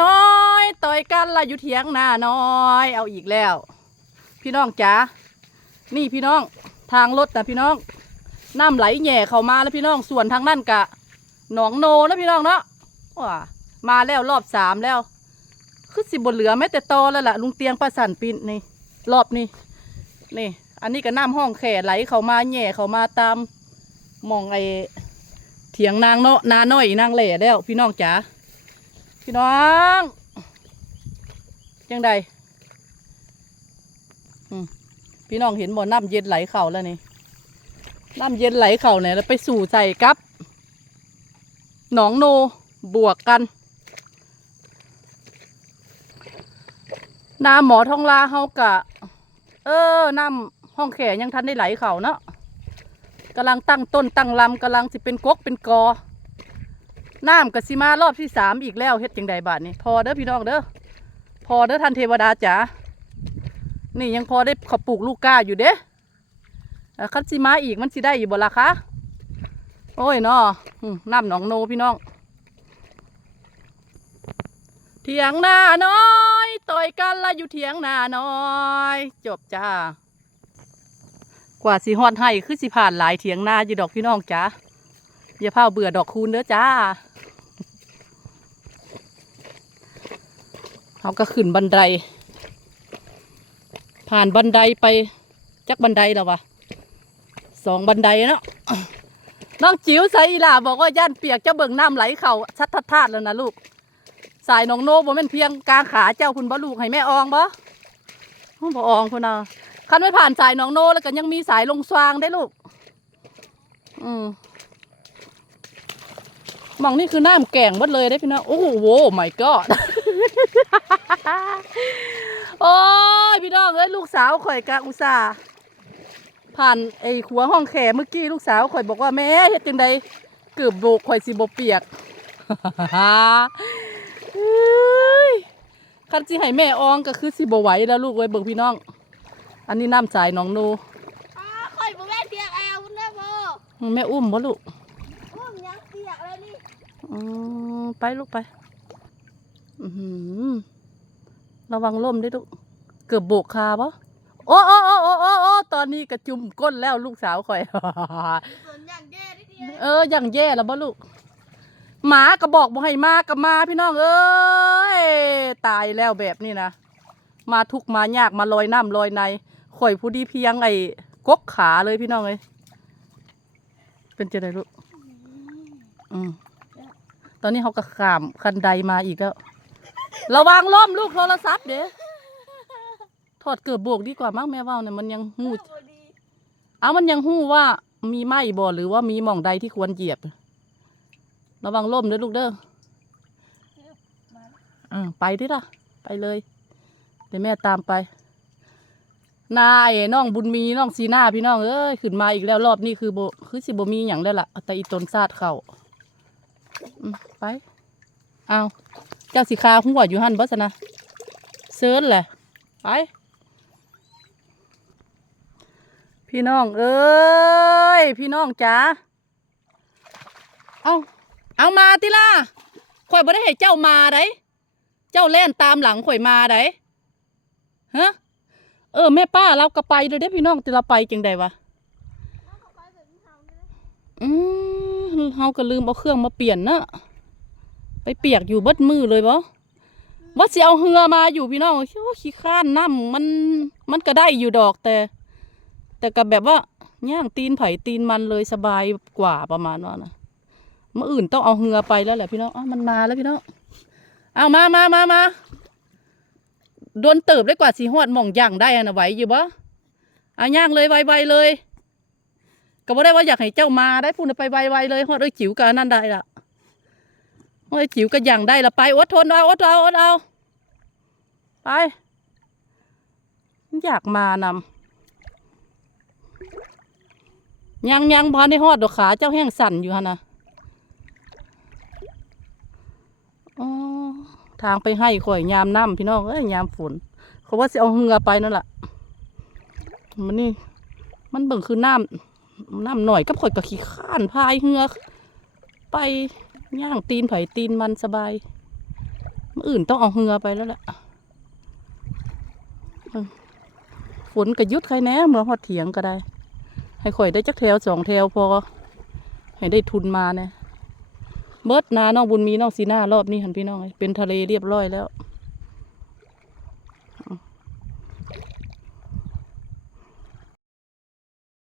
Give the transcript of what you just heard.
น้อยต่อยกันละอยู่เถียงน้าน้อย เอาอีกแล้ว พี่น้องจ๋านี่พี่น้องทางรถนะพี่น้องน้ำไหลแหย่เข้ามาแล้วพี่น้องส่วนทางนั่นกะหนองโนนะพี่น้องเนาะว้ามาแล้วรอบสามแล้วคือสิบนเหลือแม้แต่ตอแล้วล่ะลุงเตียงประสันปินนี่รอบนี้นี่ อันนี้ก็น้ำห้องแข่ไหลเข้ามาแหย่เข้ามาตามมองไอเถียงนางเนาะนาน้อยนางแหล่แล้วพี่น้องจ๋า พี่น้องยังไดพี่น้องเห็นบ่น้ำเย็นไหลเข่าแล้วนี่น้ำเย็นไหลเข่าเนี่ยแล้วไปสู่ใจกับ หนองโนบวกกัน น้ำหมอทองลาเฮากะ เออน้ำห้องแขยังทันได้ไหลเข่าเนาะกำลังตั้งต้นตั้งลำกำลังสิเป็นกกเป็นกอ น้ำกสิมารอบที่สามอีกแล้วเฮ็ดจังใดบาทนี่พอเด้อพี่น้องเด้อพอเด้อท่านเทวดาจ๋านี่ยังพอได้เขอปลูกลูกก้าอยู่เด้คันสิมาอีกมันสิได้อยู่บ่ล่ะคะโอ้ยนอน้ำหนองโนพี่น้องเถียงนาน้อย ต่อยกันละอยู่เถียงนาน้อย จบจ้ากว่าสิฮอดให้คือสิผ่านหลายเถียงนาอยู่ดอกพี่น้องจ้าอย่าเผาเบื่อดอกคูณเด้อจ้า เขาก็ขึ้นบันได ผ่านบันไดไปจักบันไดแล้ววะสองบันไดเนาะน้องจิ๋วใส่อีหล่าบอกว่าย่านเปียกเจ้าเบิ่งน้ำไหลเข่าชัดทัดๆแล้วนะลูก สายน้องโนบ่แม่นเพียงกลางขาเจ้าคุณบ่ลูกให้แม่อองบ่บ่อองพุ่นน่ะคันไม่ผ่านสายน้องโนแล้วก็ยังมีสายลงสว่างได้ลูก อืมมองนี่คือน้ำแกงหมดเลยได้พี่น้องโอ้โห my god โอ้ยพี่น้องเอ้ยลูกสาวข่อยกะอุตส่าห์ผ่านไอ้ขัวห้องแขเมื่อกี้ลูกสาวข่อยบอกว่าแม่เฮ็ดจังใดเกือบโบกข่อยสิบ่เปียกเอ้ยคันสิให้แม่อองก็คือสิบ่ไหวแล้วลูกเว้ยเบิ่งพี่น้อง อันนี้น้ำสายน้องโนอ้าข่อยบ่แม่นเปียกแอลคุณแม่โบแม่อุ้มบ่ลูกอุ้มยังเปียกเลยนี่อืมไปลูกไป อือหือ ระวังล่มด้วยลูกเกือบโบกคาปะโอ้โอ้โอ้โอ้โอ้โอ้ตอนนี้กระจุมก้นแล้วลูกสาวข่อยส่วนอย่างแย่นิดเดียวเอออย่างแย่แล้วบ่ลูก หมาก็บอกบ่ให้มาก็มาพี่น้องเอ้ยตายแล้วแบบนี้นะมาทุกข์มายากมาลอยน้ำลอยในข่อยผู้ดีเพียงไอ้กกขาเลยพี่น้องเอ้ยเป็นจะได้ลูกอืมตอนนี้เขาก็ขามคันไดมาอีกแล้ว ระวังล้มลูกโทรศัพท์เด้ถอดเกือบโบกดีกว่ามั้งแม่ว่าเนี่ยมันยังหูเอามันยังหู้ว่ามีไหมบ่หรือว่ามีหม่องใดที่ควรเหยียบ ระวังล่มเด้อลูกเด้ออืมไปดิล่ะ ไปเลย เดี๋ยวแม่ตามไป นายน้องบุญมีน้องซีนาพี่น้องเอ้ยขึ้นมาอีกแล้วรอบนี้คือโบคือสิบมีอย่างแล้วล่ะแต่อีตนซาดเข่าไป เอา เจ้าสีคาหัวอยู่หันบ่สนะเซิร์นแหละไปพี่น้อง เอ้ย พี่น้องจ๋าเอาเอามาติล่ะข่อยบ่ได้ให้เจ้ามาได้เจ้าแล่นตามหลังข่อยมาได้ฮะเออแม่ป้าเราก็ไปเลยเด้อพี่น้องติเราไปจังใดวะเอาเข้าไปแบบนี้เฮานี่นะอืมเฮาก็ลืมเอาเครื่องมาเปลี่ยนเนอะไป เปียกอยู่เบิดมือเลยบ่ว่าสิเอาเหือมาอยู่พี่น้องขี้ข้านน้ำมันมันก็ได้อยู่ดอกแต่ แต่กับแบบว่าย่างตีนไผ่ตีนมันเลยสบายกว่าประมาณว่านะเมื่ออื่นต้องเอาเหือไปแล้วแหละพี่น้องอ้าวมันมาแล้วพี่น้องเอามามามามาโดนเติบได้กว่าสีหอดหม่องย่างได้อะนะไหวอยู่บ่อาย่างเลยไวๆเลย ก็บ่ได้ว่าอยากให้เจ้ามาได้พูดไปไวๆเลยฮอดเอ้ยจิ๋วกับอันนั่นได้ละ ฮอดเอ้ยจิ๋วก็ย่างได้ละไปอดทนเอาอดเอาอดเอาไปอยากมานำยังยังพอในฮอดดอกขาเจ้าแห้งสั่นอยู่ฮะนะอ๋อทางไปให้ข่อยยามน้ำพี่น้องเอ้ยยามฝนเขาว่าสิเอาเหือไปนั่นแหละมันนี่ มันเบิ่งคือน้ำน้ำหน่อยก็ข่อยก็ขี้ข้านพายเหือไป ย่างตีนไผ่ตีนมันสบายมื่ออื่นต้องเอาเหือไปแล้วแหละฝนกระยุดใครแน่เมื่อพอดเถียงก็ได้ ให้ข่อยได้จักแถวสองแถวพอ ให้ได้ทุนมาเนี่ยเบิดนาน้องบุญมีน้องสีหน้ารอบนี้หันพี่น้องเป็นทะเลเรียบร้อยแล้ว